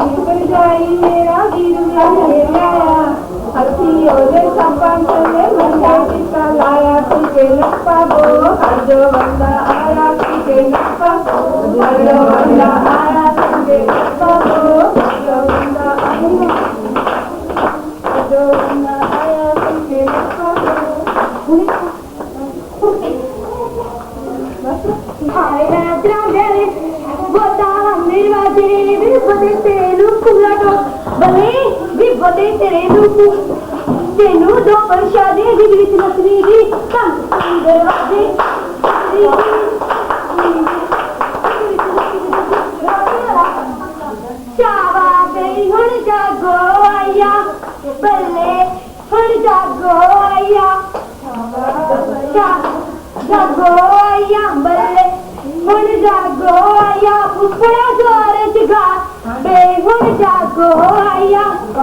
गिर जाई मेरा गिर जाए माया हसी ओरे सपन में मंदा किसका लाया तुझे लपा गो हर जो बंदा आया तुझे लपा हर जो बंदा आया तुझे लपा गो हर जो बंदा आया हर जो बंदा आया तुझे लपा गो Potem terenówku dynu do Warszawy wygryty na Smigi, tam liderowy, Chava dei hun jagoya, balle hun jagoya, jagoya balle hun jagoya, pura gore jga, be hun jagoya.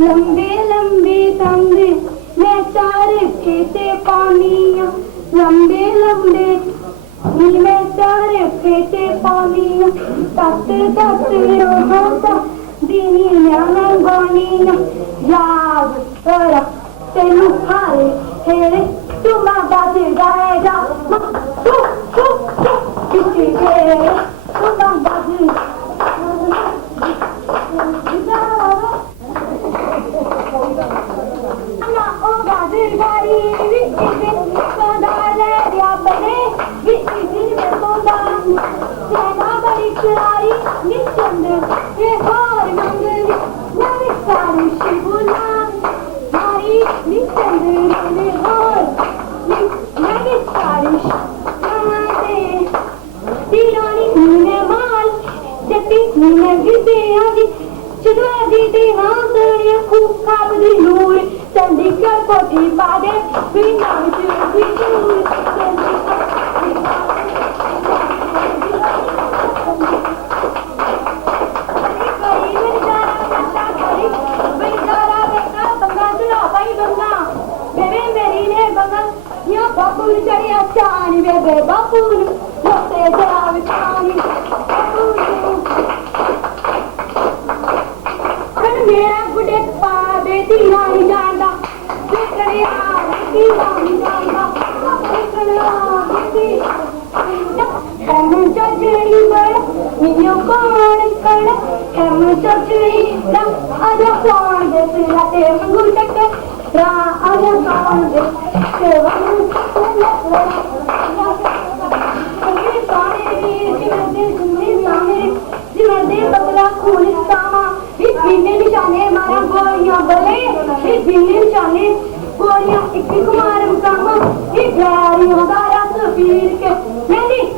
लंबे लंबे तंगे चार खेते पानिया लंबे लंबे मैं चार खेते पानिया तत तत रोता दीनी न्याना गानिया याद करा तेनू हारे हेरे तुम बात जाएगा तू तू तू किसी के तुम बात Baba,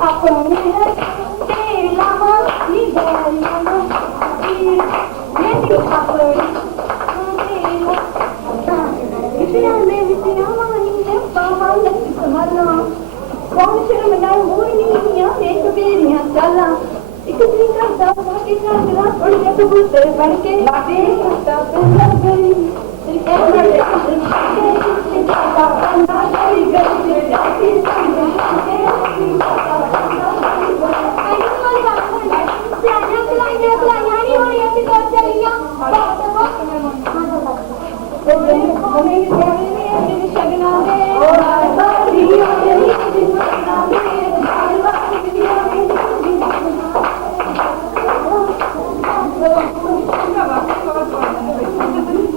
आपको ਮਨਾਉ ਮੋਈ ਨਹੀਂ ਨੀਆਂ ਵੇਖ ਬੇਰੀਆਂ ਚਾਲਾਂ ਇੱਕ ਦਿਨ ਕਰਦਾ ਬਾਕੀ ਕਾਂਗਲਾ ਉੜ ਕੇ ਕਬੂਤਰ ਬਣ ਕੇ ਬਾਕੀ ਕਰਦਾ ਪਹਿਲਾ ਗਰੀ ਤੇਰੀ ਕਹਿ ਮੈਂ